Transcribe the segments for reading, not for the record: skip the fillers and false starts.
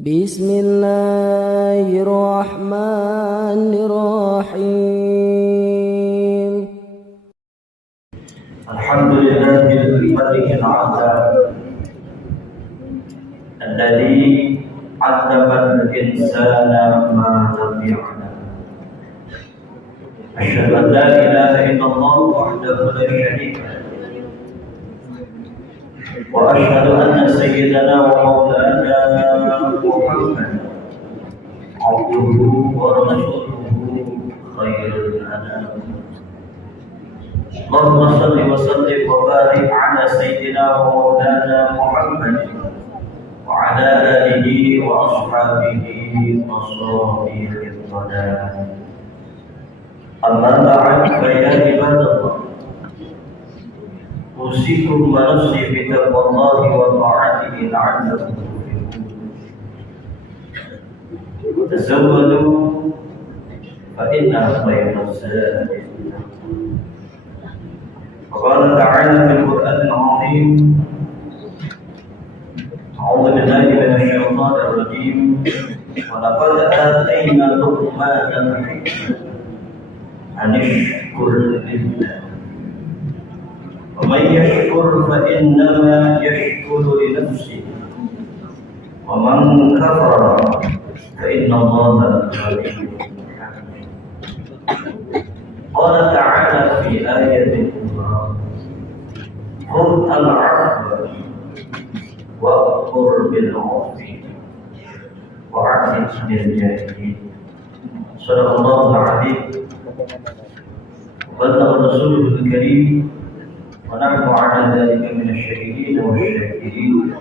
Bismillahirrahmanirrahim. Alhamdulillahil malikil azam alladzi 'allama al-insana ma lam ya'lam. Asyhadu an la ilaha illallah wahdahu la syarika lahu wa asyhadu anna sayyidana wa maulana Muhammadan 'abduhu wa rasuluhu khairul anam. Allahumma salli wa sallim wa barik ala sayyidina wa maulana Muhammad wa ala alihi wa ashabihi wa sahbihi al-huda. Amma ba'd, fa ya ibadallah, usikum wa nafsi bi taqwallahi wa ta'atihi la'allakum tuflihun. Tazawwadu fa inna khayra zadi. وقال تعالى في القرآن العظيم: أعوذ بالله من الشيطان الرجيم ولقد آتينا لقمان الحكمة أن اشكر لله ومن يشكر فإنما يشكر لنفسه ومن كفر فإن الله غني حميد. قال تعالى في آية خذ العفو وأمر بالعرف وأعرض عن الجاهلين. صدق الله العظيم وبلغ رسوله الكريم ونحن على ذلك من الشاهدين والشاكرين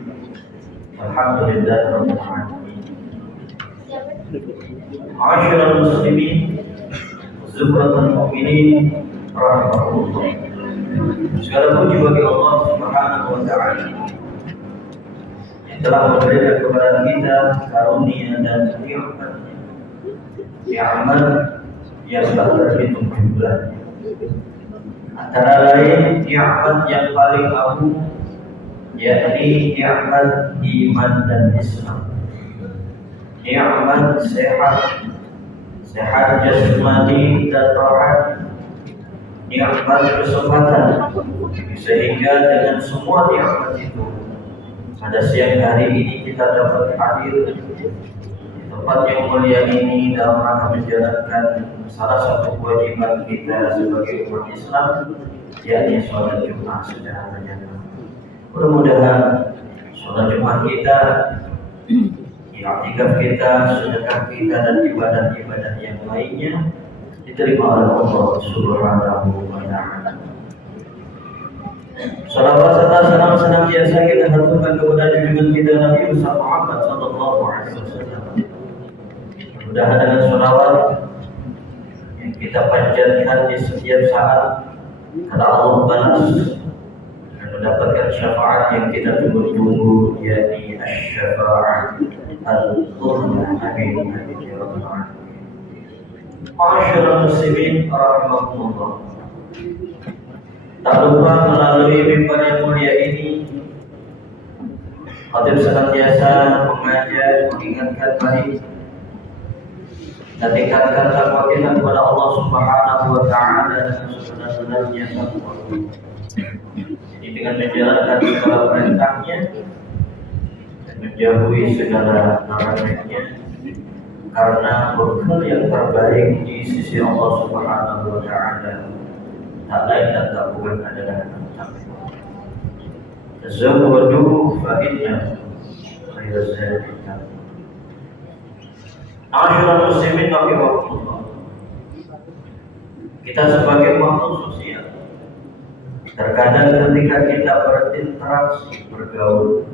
والحمد لله رب العالمين. معاشر المسلمين زمرة المؤمنين رحمكم الله. Segala puji bagi Allah Subhanahu wa Ta'ala yang telah memberikan kepada kita karunia dan nikmat-Nya, nikmat yang tak terhitung jumlahnya. Antara lain nikmat yang paling agung yakni nikmat iman dan Islam. Nikmat sehat jasmani dan rohani, nikmat kesempatan, sehingga dengan semua nikmat itu pada siang hari ini kita dapat hadir di tempat yang mulia ini dalam rangka menjalankan salah satu kewajiban kita sebagai umat Islam, yakni sholat Jumat secara berjamaah. Mudah-mudahan sholat Jumat kita, i'tikaf kita, sedekah kita dan ibadah-ibadah yang lainnya diterima oleh Allah Subhanahu wa Ta'ala. Salawat serta salam senantiasa kita haturkan kepada junjungan kita Nabi Muhammad sallallahu alaihi wasallam. Mudah-mudahan dengan salawat yang kita panjatkan di setiap saat kala Allah balas dan mendapatkan syafaat yang kita tunggu-tunggu, yakni asy-syafa'ah al-uzma. Amin amin ya rabbal alamin. Ma'asyiral muslimin rahimakumullah. Tak lupa melalui mimbar yang mulia ini, khatib senantiasa mengajar, mengingatkan mari dan tingkatkan takwa kita kepada Allah Subhanahu wa Ta'ala dan sebenar-benarnya takwa. Jadi dengan menjalankan segala perintahnya dan menjauhi segala larangannya, karena bekal yang terbaik di sisi Allah Subhanahu wa Ta'ala tak lain dan tak bukan adalah takwa. Tazawwadu fa inna khayra zadi taqwa. Ma'asyiral muslimin rahimakumullah. Kita sebagai makhluk sosial, terkadang ketika kita berinteraksi, bergaul,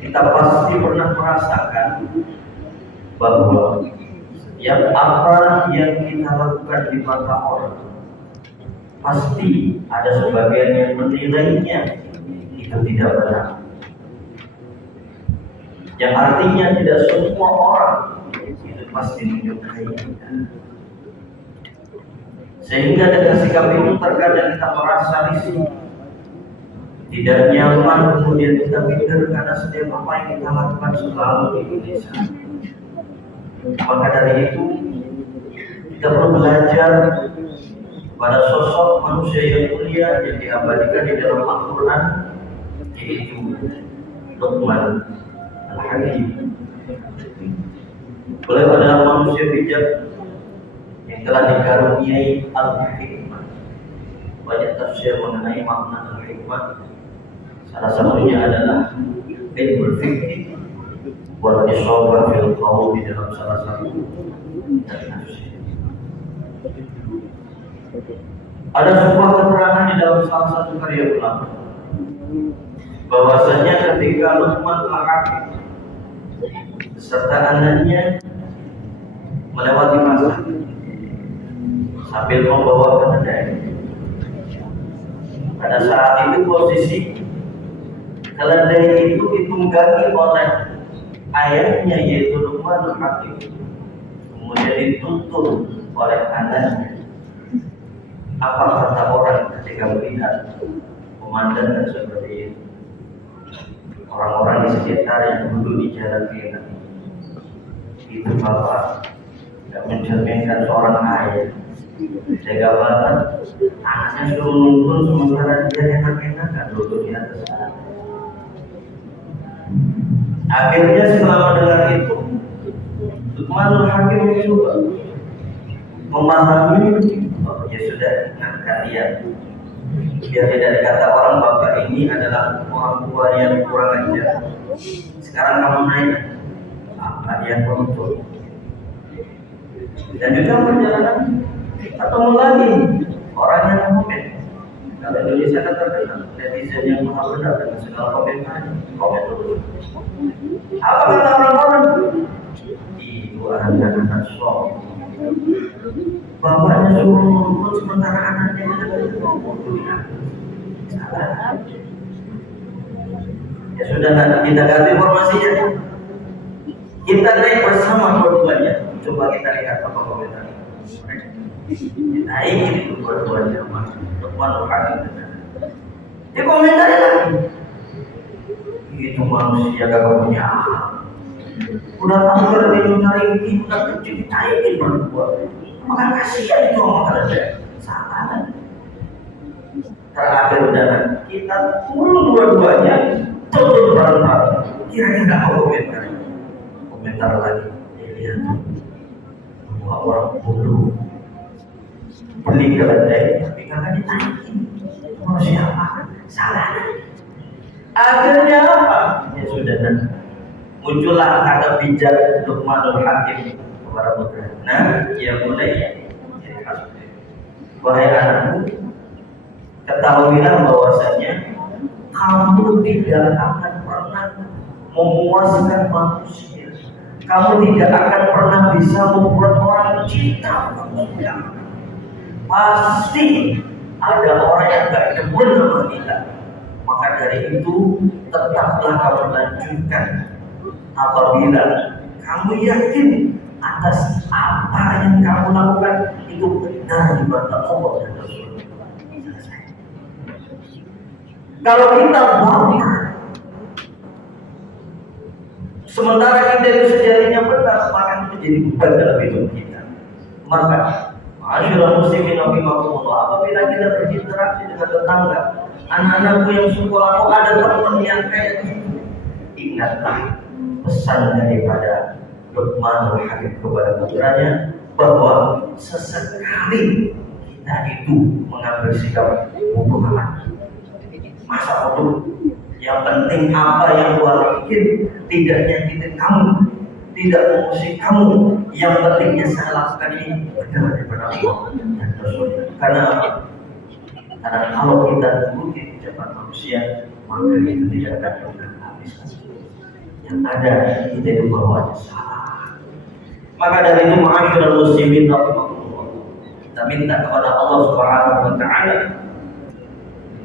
kita pasti pernah merasakan bahwa yang apa yang kita lakukan di mata orang, pasti ada sebagian yang menilainya itu tidak benar. Yang artinya tidak semua orang itu pasti menyukai kita. Sehingga dengan sikap itu terkadang kita merasa risih, tidak nyaman, kemudian kita pikir karena setiap apa yang kita lakukan selalu di Indonesia. Maka dari itu kita perlu belajar pada sosok manusia yang mulia yang diabadikan di dalam Al-Quran, yaitu Luqman Al-Hakim. Beliau adalah manusia bijak yang telah dikaruniai al-hikmah. Banyak tafsir mengenai makna al-hikmah. Salah satunya adalah ilmu fikih wal isabah fil qaul di dalam salah satu tafsir. Ada sebuah keterangan di dalam salah satu karya ulama bahwasanya ketika Luqman Al-Hakim beserta anaknya melewati pasar sambil membawa keledai. Pada saat itu posisi keledai itu ditunggangi oleh ayahnya yaitu Luqman Al-Hakim, kemudian dituntun oleh anaknya. Apa kata orang ketika melihat pemandangan seperti itu? Orang-orang di sekitar yang duduk di jalan kita itu bapak tidak mencerminkan seorang ayah. Jaga bapak anaknya suruh nonton sementara dia enak-enakan duduk di atas. Akhirnya setelah mendengar itu, Luqman Al-Hakim mencoba memahami. Ya sudah, kalian biar tidak dikata orang bapak ini adalah orang tua yang kurang ajar. Sekarang kamu naik apa yang betul. Dan juga perjalanan ketemu lagi orang yang komen. Kalau Indonesia kan terkenal netizen yang maha benar dengan segala komentarnya. Komen dulu. Apa kata orang-orang? Itu anak-anak shock. Bapaknya suruh nonton sementara anaknya salah. Ya sudah, kita ganti informasinya. Kita naik bersama dua-duanya. Coba kita lihat apa komentar. Kita ingin dua-duanya Luqman Al-Hakim. Dia komentarnya lagi. Itu manusia gak punya akal. Udah tahu kalau dia mencari kita kecil, kita ingin berdua. Maka kasihan itu sama keledai. Salah. Terakhir udah kita turun dua-duanya, turun bareng-bareng. Kira-kira apa komentar? Komentar lagi. Lihat, bahwa orang bodoh beli keledai tapi kagak ditaikin. Manusia apa? Salah. Akhirnya apa? Ya sudah nanti. Muncullah kata bijak Luqman Al-Hakim kepada putra. Nah, ya mulai wahai anakku, ketahuilah bahwasanya kamu tidak akan pernah memuaskan manusia. Kamu tidak akan pernah bisa membuat orang cinta kamu. Pasti ada orang yang gak demen sama kita. Maka dari itu tetaplah kamu lanjutkan. Apabila kamu yakin atas apa yang kamu lakukan itu benar di mata Allah dan Rasul. Kalau kita bangga sementara kita itu sejatinya benar, maka itu jadi beban dalam hidup kita. Maka Ma'asyiral muslimin rahimakumullah, apabila kita berinteraksi dengan tetangga, anak-anakku yang sekolah, ada teman yang kayak gitu, ingatlah pesan daripada Luqman Al-Hakim kepada putranya bahwa sesekali kita itu mengambil sikap bodoh amat. Masa bodoh? Yang penting apa yang Tuhan bikin tidak nyakitin kamu, tidak mengusik kamu. Yang pentingnya saya lakukan ini benar daripada Allah dan Rasulnya. Karena apa? Karena kalau kita ikuti ucapan manusia, maka itu tidak akan pernah habis. Yang ada kita itu bahwa salah. Maka dari itu ma'asyiral muslimin rahimakumullah, kita minta kepada Allah Subhanahu wa taala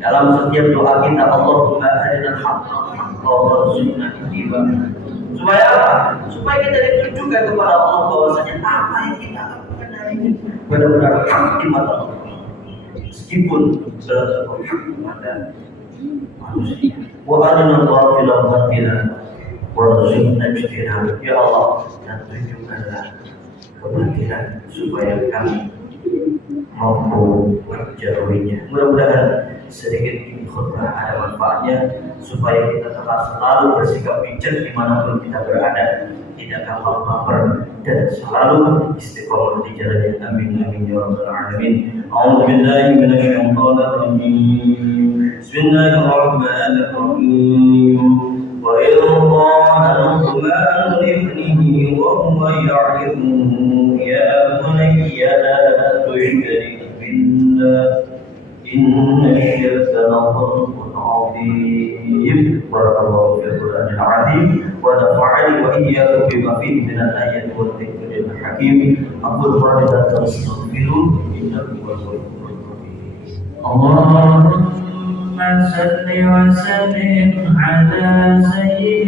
dalam setiap doa kita, Allahumma arinal haqqa haqqan warzuqna ittiba'ah. Supaya apa? Supaya kita ditunjukkan kepada Allah bahwasanya apa yang kita lakukan hari ini benar-benar hak di mata Allah. Meskipun dalam hak di mata manusia. Wa arina al-batila batila warzuqna ijtinaba. Ya Allah, dan tunjukkanlah kebatilan supaya kami mampu menjauhinya. Mudah-mudahan sedikit ini khutbah ada manfaatnya supaya kita tetap selalu bersikap bijak dimanapun kita berada, tidak gampang baper dan selalu istiqomah di jalan yang amin amin ya rabbal alamin. A'udzubillahi minasyaitonir rajim. Bismillahirrahmanirrahim. Wa idh qala Luqman libnihi wa huwa ya'idhuhu ya bunayya la tushrik billah inna syirka la dhulmun 'adzim. Barakallahu fil Qur'anil 'azim wa nafa'ani wa iyyakum bima fihi min al-ayati wal dhikril hakim. Aqulu qawli hadza wa astaghfiruhu innahu huwal ghafurur rahim. Allahumma salli wa sallim ala sayyidina